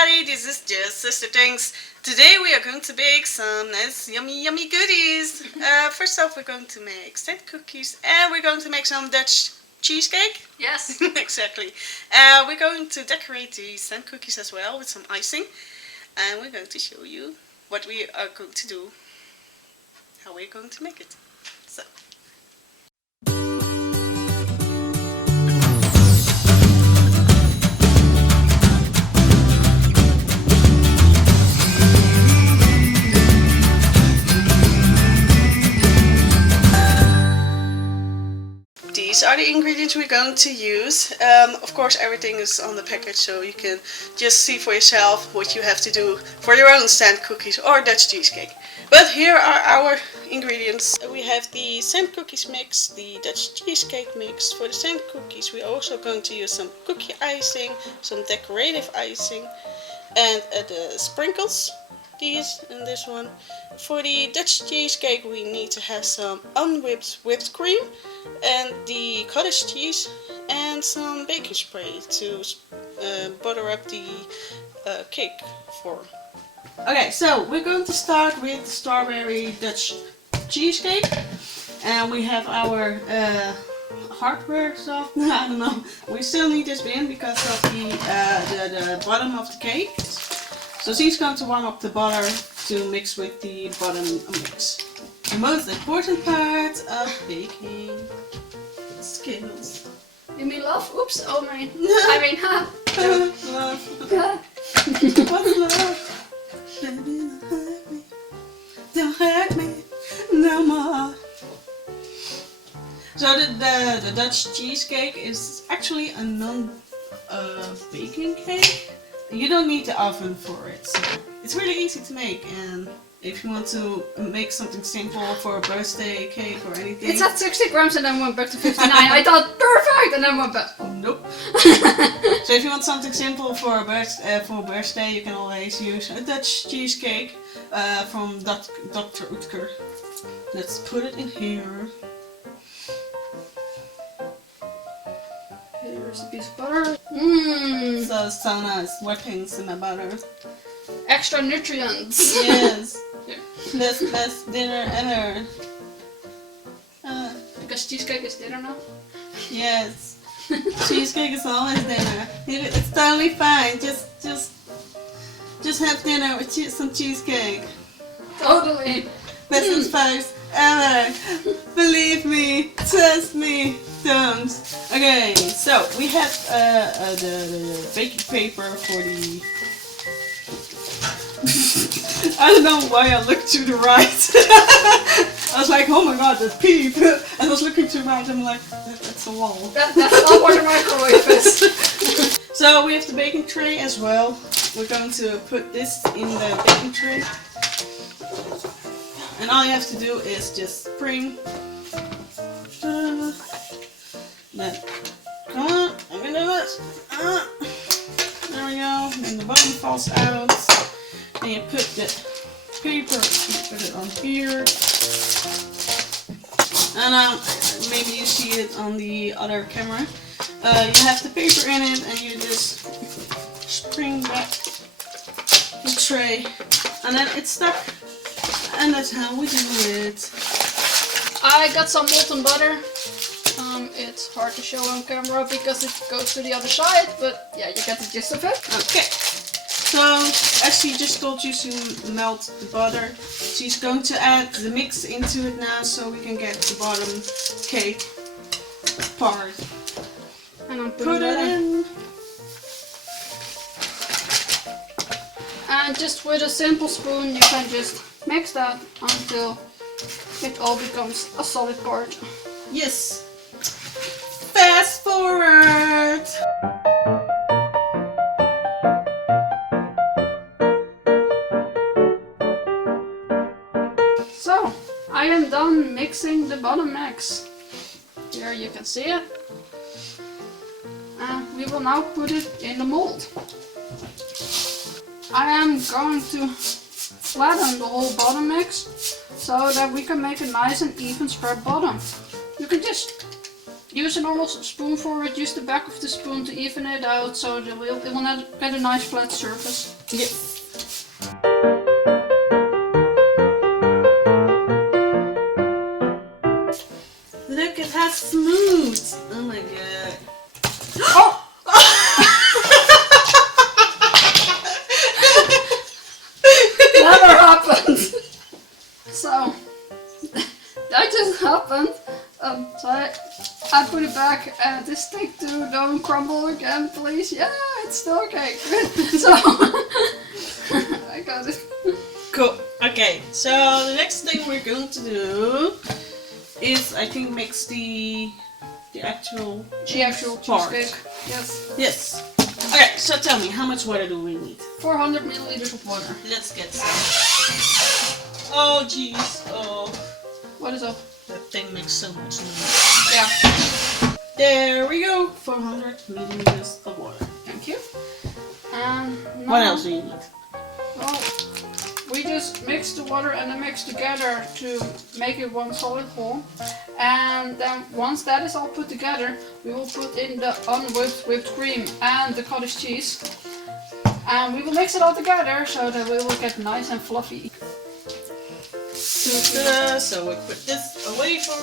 everybody, this is Just Sister Things. Today we are going to bake some nice yummy goodies. First off we're going to make sand cookies and we're going to make some Dutch cheesecake. Yes. Exactly. We're going to decorate the sand cookies as well with some icing. And we're going to show you what we are going to do, how we're going to make it. So. These are the ingredients we're going to use. Of course everything is on the package, so you can just see for yourself what you have to do for your own sand cookies or Dutch cheesecake. But here are our ingredients. We have the sand cookies mix, the Dutch cheesecake mix. For the sand cookies we're also going to use some cookie icing, some decorative icing, and the sprinkles. These and this one. For the Dutch cheesecake we need to have some unwhipped whipped cream and the cottage cheese and some baking spray to butter up the cake for. Okay, so we're going to start with the strawberry Dutch cheesecake, and we have our hardware stuff. I don't know. We still need this bin because of the bottom of the cake. So she's going to warm up the butter to mix with the bottom mix. The most important part of baking, Skittles. You mean love? Oops, oh my. I mean, ha. Love. What's love? Baby, don't hurt me. Don't hurt me no more. So the Dutch cheesecake is actually a non-baking cake. You don't need the oven for it, so it's really easy to make. And if you want to make something simple for a birthday cake or anything, it's at 60 grams and then went back to 59. I thought perfect, and then went back. Nope. So if you want something simple for a birthday, you can always use a Dutch cheesecake from Dr. Oetker. Let's put it in here. Here's a piece of butter. Mmm. So nice. What things in the butter? Extra nutrients. Yes. Yeah. Best dinner ever. Because cheesecake is dinner now. Yes. Cheesecake is always dinner. It's totally fine. Just have dinner with some cheesecake. Totally. Best advice ever. Believe me. Trust me. Don't. Okay, so we have the baking paper for the. I don't know why I looked to the right. I was like, oh my god, that peep. I was looking to the right. I'm like, that's a wall. That's not what a microwave is. So we have the baking tray as well. We're going to put this in the baking tray, and all you have to do is just spring. Then, come on, I can do it. There we go. And the bottom falls out. And you put the paper, you put it on here. And maybe you see it on the other camera. You have the paper in it, and you just spring back the tray, and then it's stuck. And that's how we do it. I got some molten butter. It's hard to show on camera because it goes to the other side, but yeah, you get the gist of it. Okay. So, as she just told you to melt the butter, she's going to add the mix into it now so we can get the bottom cake part. And I'm Put it in. And just with a simple spoon you can just mix that until it all becomes a solid part. Yes. Fast forward. So, I am done mixing the bottom mix. Here you can see it. And we will now put it in the mold. I am going to flatten the whole bottom mix so that we can make a nice and even spread bottom. You use a normal spoon for it. Use the back of the spoon to even it out, so it will not get a nice flat surface. Yes. Look, it has smooth. Oh my god. Oh! Never happened. So that just happened. So I put it back and this stick too. Don't crumble again, please. Yeah, it's still okay. So I got it. Cool. Okay, so the next thing we're going to do is, I think, mix the actual part. cheesecake. Yes. Yes. Okay, so tell me, how much water do we need? 400 milliliters of water. Let's get some. Oh jeez. Oh, What is up? that thing makes so much noise. Yeah. There we go. 400 milliliters of water. Thank you. And now, What else do you need? well, we just mix the water and the mix together to make it one solid whole. And then once that is all put together, we will put in the unwhipped whipped cream and the cottage cheese. And we will mix it all together so that we will get nice and fluffy. So we put this away for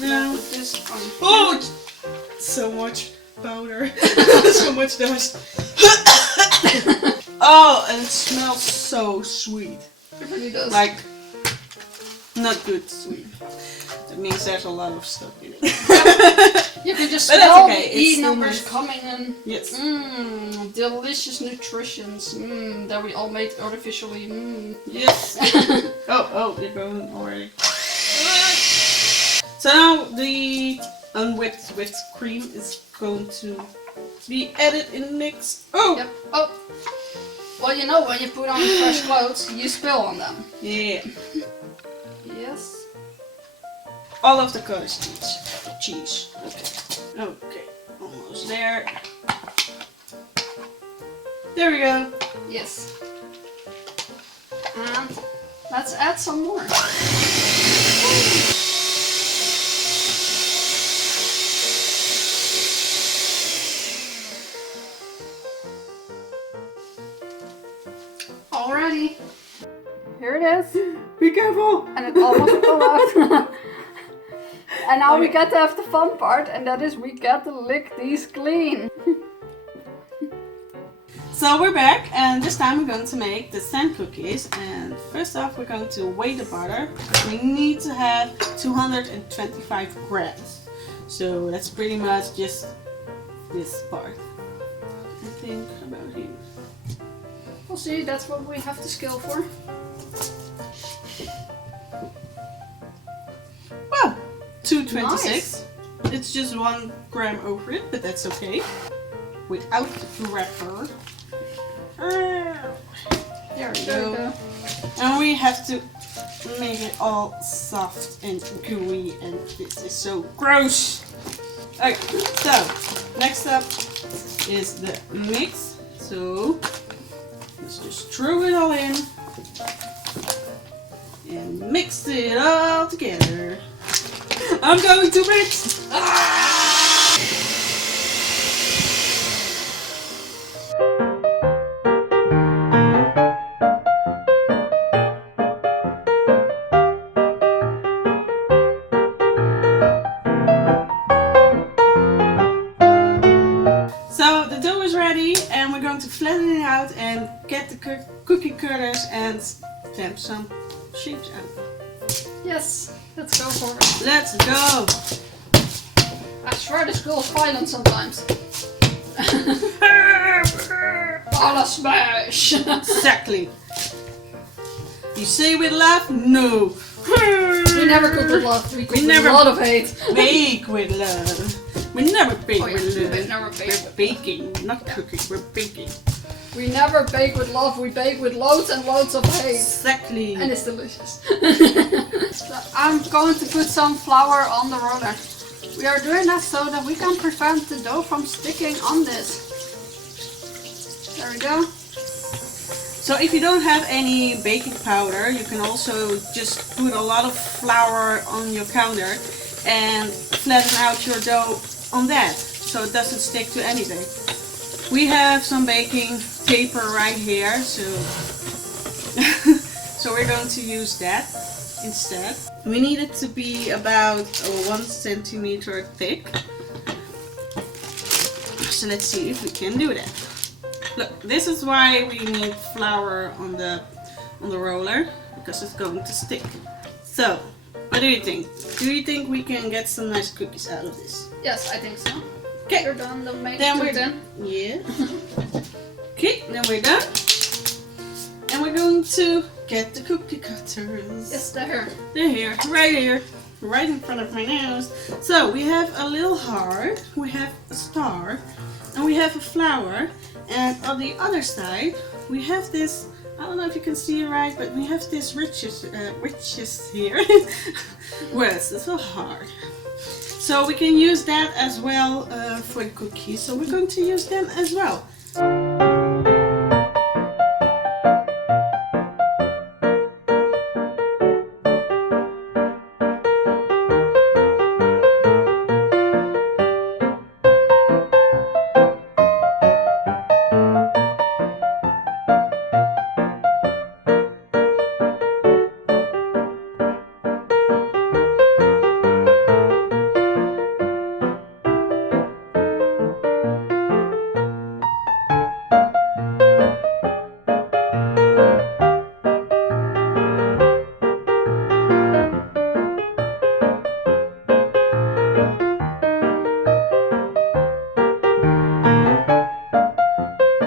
now. Put this on. Oh, so much powder, so much dust. Oh, and it smells so sweet. It really does. Like, not good sweet. That means there's a lot of stuff in it. you can just But that's smell okay, the it's E still numbers nice. coming in. Yes. Delicious nutritions that we all made artificially. Yes. Oh, you're going already. So now the unwhipped whipped cream is going to be added in the mix. Oh! Yep. Oh. Well, you know when you put on fresh clothes, you spill on them. Yeah. Yes. All of the cottage cheese. Okay. Almost there. There we go. Yes. And let's add some more. Alrighty. Here it is. Be careful! And it almost fell out. And now we get to have the fun part, and that is we get to lick these clean. So we're back, and this time we're going to make the sand cookies. And first off, we're going to weigh the butter. We need to have 225 grams. So that's pretty much just this part. I think about here. We'll see, that's what we have to scale for. Well, 226. It's just 1 gram over it, but that's okay. Without the wrapper. There we go. And we have to make it all soft and gooey, and this is so gross. Okay, so next up is the mix. So let's just throw it all in and mix it all together. I'm going to mix. So the dough is ready, and we're going to flatten it out and get the cookie cutters and stamp some shapes out. Yes, let's go for it. Let's go! I swear this girl is violent sometimes. Bala smash! Exactly. You say with love? No. We never cook with love, we cook with never a lot of hate. Bake with love. We never bake Oh, yeah, with love. we never bake. We're baking, not cooking. We're baking. We never bake with love, we bake with loads and loads of hate. Exactly. And it's delicious. So I'm going to put some flour on the roller. We are doing that so that we can prevent the dough from sticking on this. There we go. So if you don't have any baking powder, you can also just put a lot of flour on your counter and flatten out your dough on that so it doesn't stick to anything. We have some baking paper right here, so so we're going to use that instead. We need it to be about 1 centimeter thick. So let's see if we can do that. Look, this is why we need flour on the roller, because it's going to stick. So, what do you think? Do you think we can get some nice cookies out of this? Yes, I think so. Okay. You're done, then make Then we're it then. Yeah. Okay, then we're done. And we're going to get the cookie cutters. Yes, they're They're here, right in front of my nose. So we have a little heart, we have a star, and we have a flower. And on the other side, we have this, I don't know if you can see it right, but we have this riches here. Well, it's so hard. So we can use that as well for the cookies. So we're going to use them as well.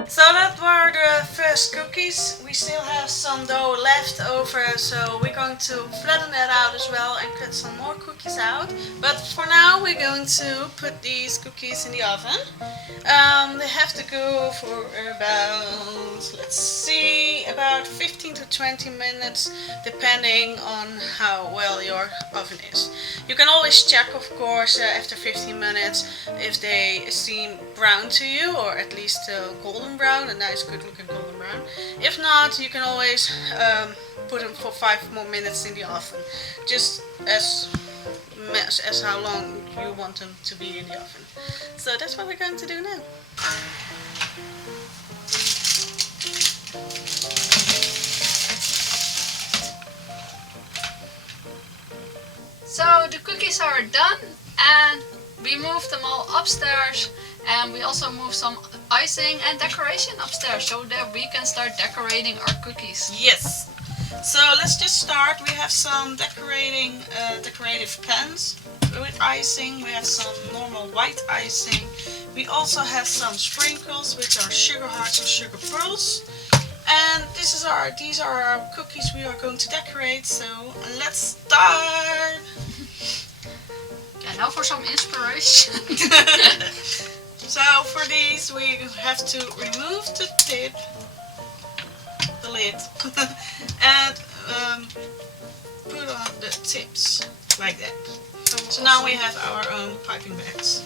So that were the first cookies. We still have some dough left over, so we're going to flatten that out as well and cut some more cookies out. But for now we're going to put these cookies in the oven. They have to go for about, let's see, about 15 to 20 minutes depending on how well your oven is. You can always check, of course, after 15 minutes if they seem brown to you, or at least golden brown, a nice good looking golden brown. If not, you can always put them for 5 more minutes in the oven, just as how long you want them to be in the oven. So that's what we're going to do now. So the cookies are done, and we moved them all upstairs, and we also moved some icing and decoration upstairs so that we can start decorating our cookies. Yes. So let's just start. We have some decorative pens with icing. We have some normal white icing. We also have some sprinkles, which are sugar hearts or sugar pearls. And these are our cookies we are going to decorate. So let's start. And now for some inspiration. So for these we have to remove the lid, and put on the tips like that. So now we have our own piping bags.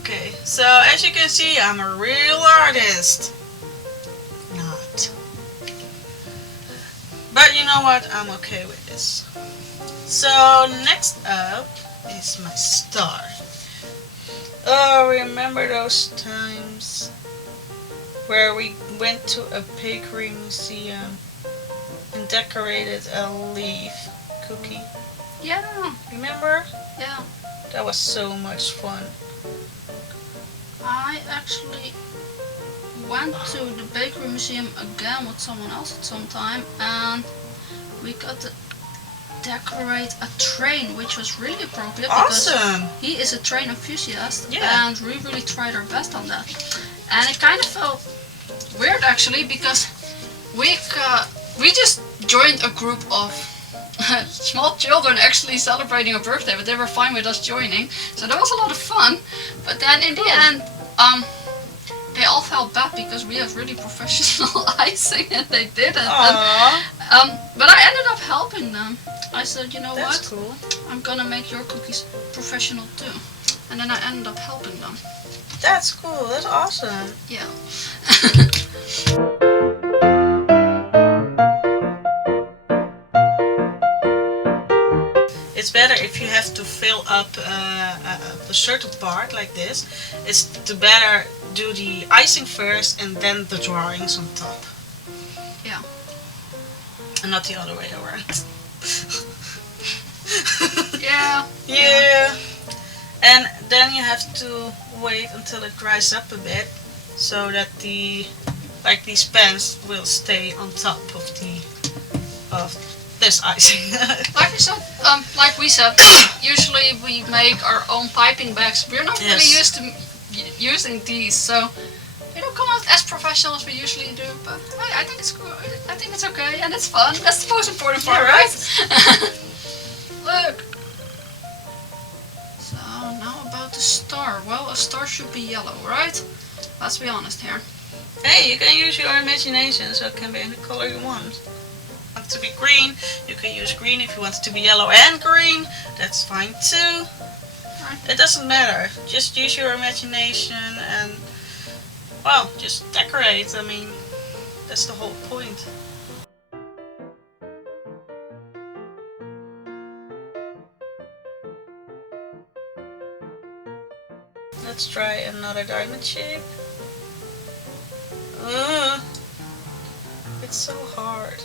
Okay, so as you can see, I'm a real artist. Not. But you know what? I'm okay with this. So next up is my star. Oh, remember those times where we went to a bakery museum and decorated a leaf cookie? Yeah, Remember? yeah. That was so much fun. I actually went to the bakery museum again with someone else at some time, and we got to decorate a train, which was really appropriate because Awesome! he is a train enthusiast, Yeah. and we really tried our best on that. And it kind of felt weird actually, because we just joined a group of small children actually celebrating a birthday, but they were fine with us joining, so that was a lot of fun. But then in the end, they all felt bad because we have really professional icing and they didn't. Aww. But I ended up helping them. I said, you know That's what? cool. I'm gonna make your cookies professional too. And then I ended up helping them. That's cool. That's awesome. Yeah. It's better if you have to fill up a certain part like this. It's to better do the icing first and then the drawings on top. Yeah. And not the other way around. Yeah. Yeah. And then you have to wait until it dries up a bit, so that these pens will stay on top of this icing. Like we said, usually we make our own piping bags. We're not really used to using these, so they don't come out as professional as we usually do. But I think it's cool. I think it's okay and it's fun. That's the most important part, right? Look. So now about the star. Well, a star should be yellow, right? Let's be honest here. Hey, you can use your imagination, so it can be any color you want. Want it to be green, you can use green. If you want it to be yellow and green, that's fine too. Right. It doesn't matter. Just use your imagination and, well, just decorate. I mean, that's the whole point. Let's try another diamond shape. It's so hard.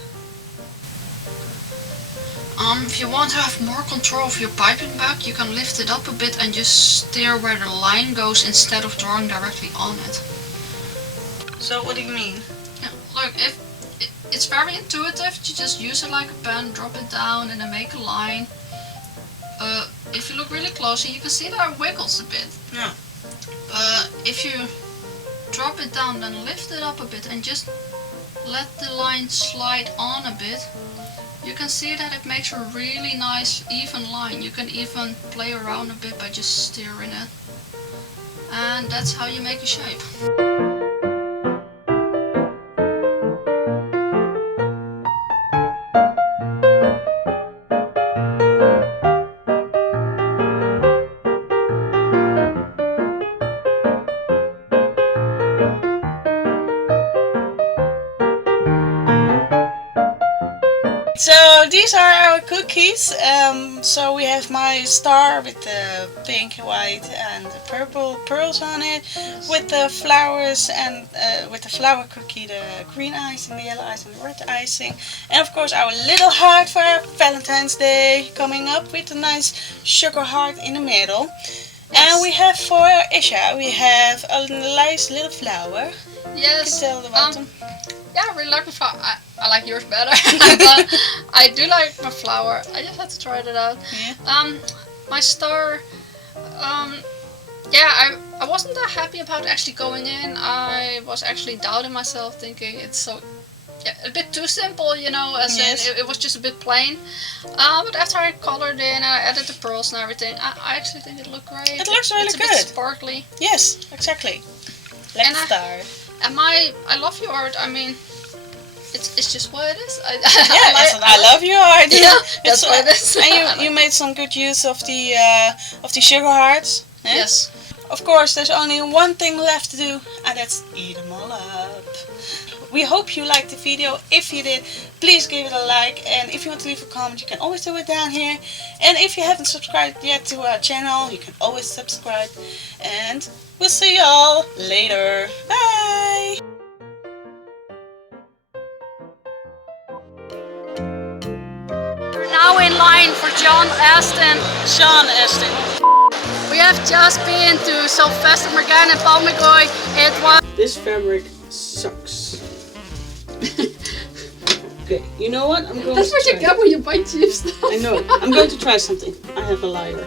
If you want to have more control of your piping bag, you can lift it up a bit and just steer where the line goes instead of drawing directly on it. So what do you mean? Yeah, look, it's very intuitive. You just use it like a pen, drop it down and then make a line. If you look really closely, you can see that it wiggles a bit. Yeah. If you drop it down, then lift it up a bit and just let the line slide on a bit, you can see that it makes a really nice even line. You can even play around a bit by just steering it. And that's how you make a shape. So these are our cookies. So we have my star with the pink, white and the purple pearls on it, with the flowers and with the flower cookie, the green icing, the yellow icing, the red icing, and of course our little heart for our Valentine's Day coming up with a nice sugar heart in the middle. Yes. And we have for Isha, we have a nice little flower. Yes. You can tell the bottom. Yeah, I really like my flower. I like yours better, but I do like my flower. I just had to try it out. Yeah. My star. Yeah, I wasn't that happy about actually going in. I was actually doubting myself, thinking it's so a bit too simple, you know, as yes. in it was just a bit plain. But after I colored in and I added the pearls and everything, I actually think it looked great. It looks really it's good. It's a bit sparkly. Yes, exactly. Like a star. And I love your art. I mean, it's just what it is. I love your art. Yeah, that's what it is. And you made some good use of the sugar hearts. Eh? Yes. Of course, there's only one thing left to do, and that's eat them all up. We hope you liked the video. If you did, please give it a like. And if you want to leave a comment, you can always do it down here. And if you haven't subscribed yet to our channel, you can always subscribe. And we'll see y'all later. Bye! We're now in line for Sean Astin. We have just been to Sylvester McGann and Paul McCoy. It was... This fabric sucks. Okay, you know what? I'm going That's to what you get when you buy cheap stuff. I know. I'm going to try something. I have a lighter.